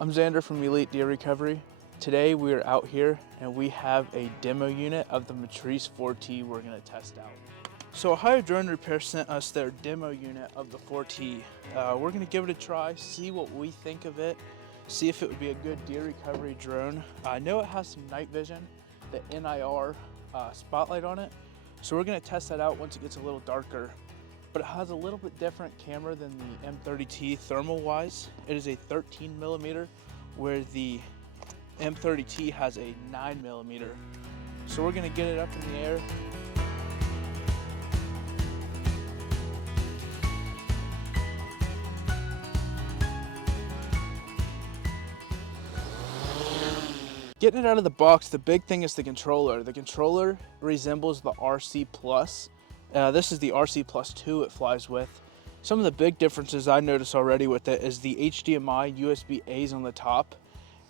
I'm Xander from Elite Deer Recovery. Today we are out here and we have a demo unit of the Matrice 4T we're going to test out. So Ohio Drone Repair sent us their demo unit of the 4T. We're going to give it a try, see what we think of it, see if it would be a good deer recovery drone. I know it has some night vision, the NIR spotlight on it, so we're going to test that out once it gets a little darker. But it has a little bit different camera than the M30T thermal wise. It is a 13mm, where the M30T has a 9mm. So we're gonna get it up in the air. Getting it out of the box, the big thing is the controller. The controller resembles the RC Plus. This is the RC Plus 2 it flies with. Some of the big differences I noticed already with it is the HDMI USB-A's on the top,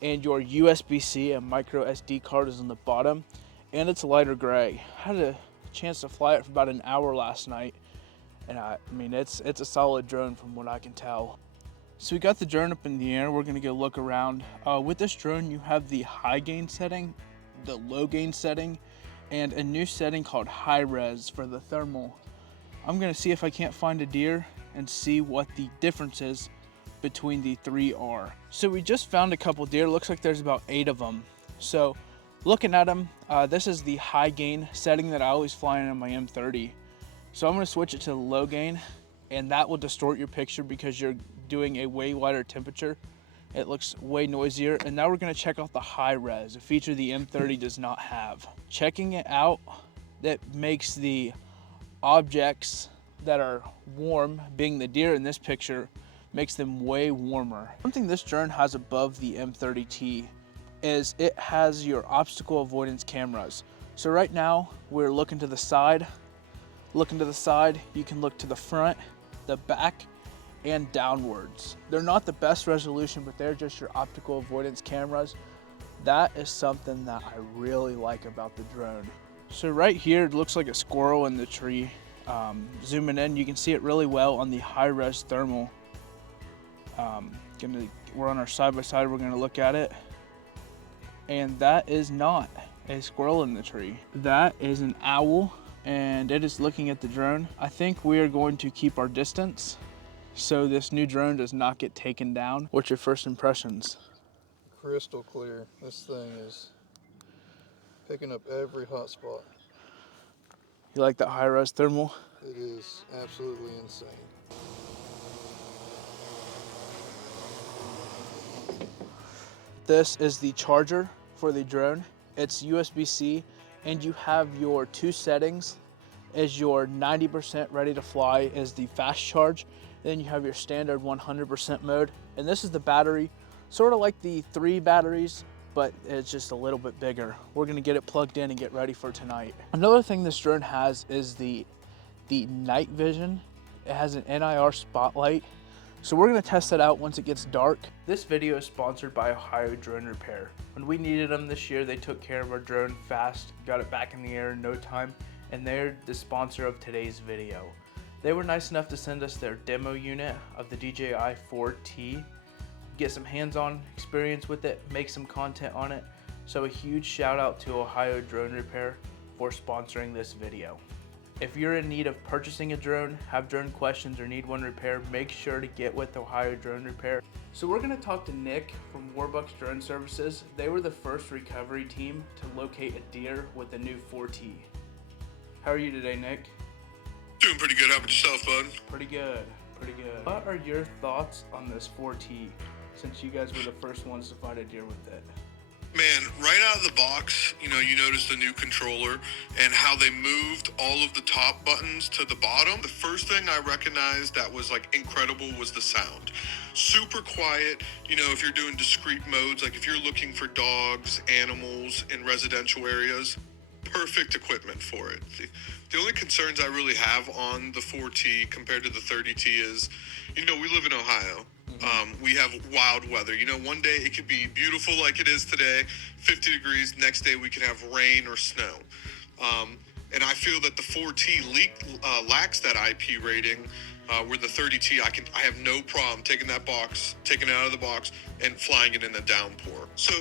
and your USB-C and micro SD card is on the bottom, and it's lighter gray. I had a chance to fly it for about an hour last night, and I mean it's a solid drone from what I can tell. So we got the drone up in the air. We're gonna go look around. With this drone, you have the high gain setting, the low gain setting, and a new setting called high res for the thermal. I'm gonna see if I can't find a deer and see what the differences between the three are. So we just found a couple deer. Looks like there's about 8 of them. So looking at them, this is the high gain setting that I always fly in on my M30. So I'm gonna switch it to the low gain, and that will distort your picture because you're doing a way wider temperature. It looks way noisier. And now we're gonna check out the high res, a feature the M30 does not have. Checking it out, that makes the objects that are warm, being the deer in this picture, makes them way warmer. Something this drone has above the M30T is it has your obstacle avoidance cameras. So right now we're looking to the side. Looking to the side, you can look to the front, the back, and downwards. They're not the best resolution, but they're just your optical avoidance cameras. That is something that I really like about the drone. So right here, it looks like a squirrel in the tree. Zooming in, you can see it really well on the high-res thermal. We're on our side-by-side, we're gonna look at it. And that is not a squirrel in the tree. That is an owl, and it is looking at the drone. I think we are going to keep our distance so this new drone does not get taken down. What's your first impressions? Crystal clear. This thing is picking up every hot spot. You like that high-res thermal? It is absolutely insane. This is the charger for the drone. It's USB-C, and you have your 2 settings. As your 90% ready to fly is the fast charge. Then you have your standard 100% mode. And this is the battery, sort of like the 3 batteries, but it's just a little bit bigger. We're gonna get it plugged in and get ready for tonight. Another thing this drone has is the night vision. It has an NIR spotlight. So we're gonna test that out once it gets dark. This video is sponsored by Ohio Drone Repair. When we needed them this year, they took care of our drone fast, got it back in the air in no time, and they're the sponsor of today's video. They were nice enough to send us their demo unit of the DJI 4T, get some hands-on experience with it, make some content on it. So a huge shout out to Ohio Drone Repair for sponsoring this video. If you're in need of purchasing a drone, have drone questions, or need one repaired, make sure to get with Ohio Drone Repair. So we're gonna talk to Nick from Warbucks Drone Services. They were the first recovery team to locate a deer with the new 4T. How are you today, Nick? Doing pretty good. How about yourself, bud? Pretty good, pretty good. What are your thoughts on this 4T, since you guys were the first ones to find a deer with it? Man, right out of the box, you noticed the new controller and how they moved all of the top buttons to the bottom. The first thing I recognized that was like incredible was the sound. Super quiet, if you're doing discrete modes, like if you're looking for dogs, animals in residential areas, perfect equipment for it. The only concerns I really have on the 4T compared to the 30T is, we live in Ohio. We have wild weather. One day it could be beautiful like it is today, 50 degrees. Next day we could have rain or snow. And I feel that the 4T lacks that IP rating Where the 30T, I have no problem taking that box, taking it out of the box, and flying it in the downpour. So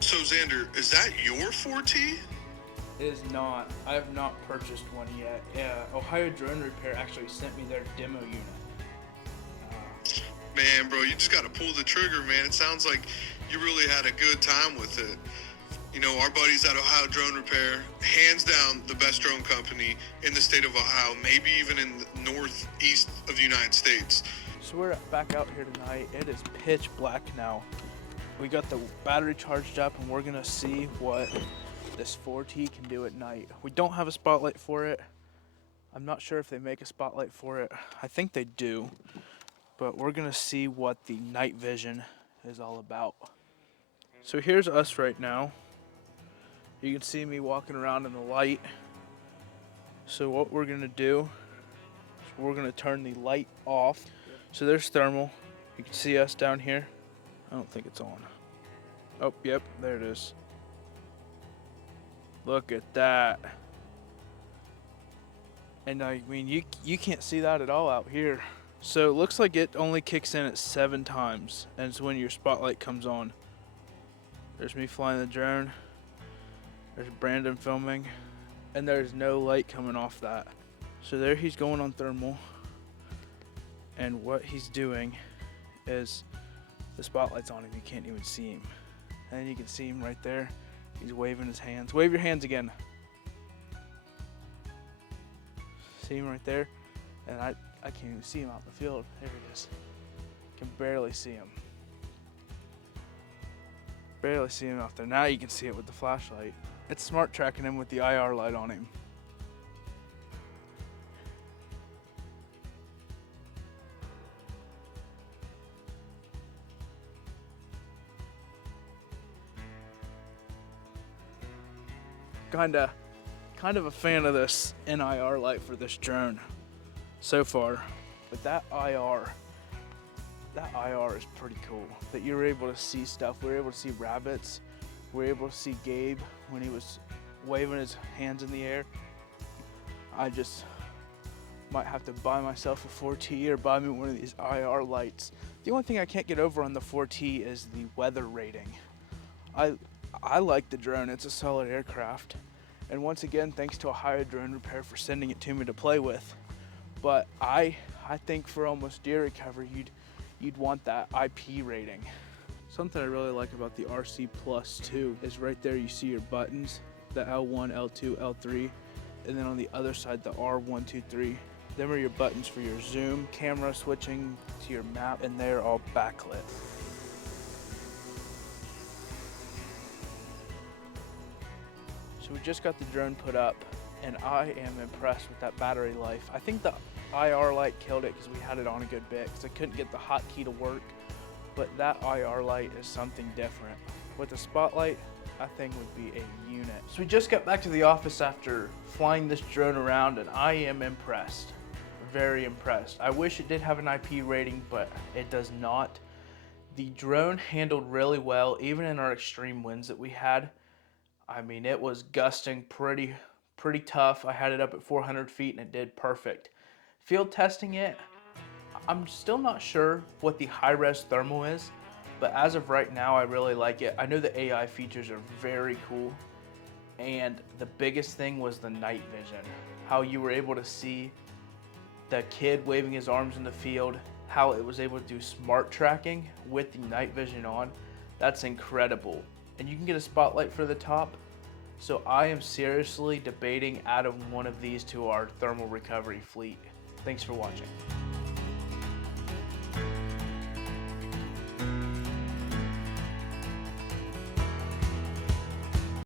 Xander, is that your 4T? It is not. I have not purchased one yet. Ohio Drone Repair actually sent me their demo unit. Man, bro, you just got to pull the trigger, man. It sounds like you really had a good time with it. You know, our buddies at Ohio Drone Repair, hands down the best drone company in the state of Ohio, maybe even in the northeast of the United States. So we're back out here tonight. It is pitch black now. We got the battery charged up and we're gonna see what this 4T can do at night. We don't have a spotlight for it. I'm not sure if they make a spotlight for it. I think they do, but we're gonna see what the night vision is all about. So here's us right now. You can see me walking around in the light. So what we're gonna do is we're gonna turn the light off. So there's thermal. You can see us down here. I don't think it's on. Oh, yep, there it is. Look at that. And I mean, you can't see that at all out here. So it looks like it only kicks in at 7 times, and it's when your spotlight comes on. There's me flying the drone. There's Brandon filming, and there's no light coming off that. So there he's going on thermal, and what he's doing is the spotlight's on him. You can't even see him. And you can see him right there. He's waving his hands. Wave your hands again. See him right there? And I can't even see him out in the field. There he is. Can barely see him. Barely see him out there. Now you can see it with the flashlight. It's smart tracking him with the IR light on him. Kind of a fan of this NIR light for this drone so far, but that IR is pretty cool. That you're able to see stuff. We were able to see rabbits. We were able to see Gabe when he was waving his hands in the air. I just might have to buy myself a 4T or buy me one of these IR lights. The only thing I can't get over on the 4T is the weather rating. I like the drone. It's a solid aircraft. And once again, thanks to Ohio Drone Repair for sending it to me to play with. But I think for almost deer recovery, you'd want that IP rating. Something I really like about the RC Plus 2 is right there you see your buttons, the L1, L2, L3, and then on the other side the R1, 2, 3. Them are your buttons for your zoom, camera switching to your map, and they're all backlit. So we just got the drone put up, and I am impressed with that battery life. I think the IR light killed it because we had it on a good bit because I couldn't get the hotkey to work, but that IR light is something different. With the spotlight, I think would be a unit. So we just got back to the office after flying this drone around, and I am impressed, very impressed. I wish it did have an IP rating, but it does not. The drone handled really well, even in our extreme winds that we had. I mean, it was gusting pretty tough. I had it up at 400 feet and it did perfect. Field testing it, I'm still not sure what the high-res thermal is, but as of right now, I really like it. I know the AI features are very cool, and the biggest thing was the night vision. How you were able to see the kid waving his arms in the field, how it was able to do smart tracking with the night vision on. That's incredible. And you can get a spotlight for the top. So I am seriously debating adding one of these to our thermal recovery fleet. Thanks for watching.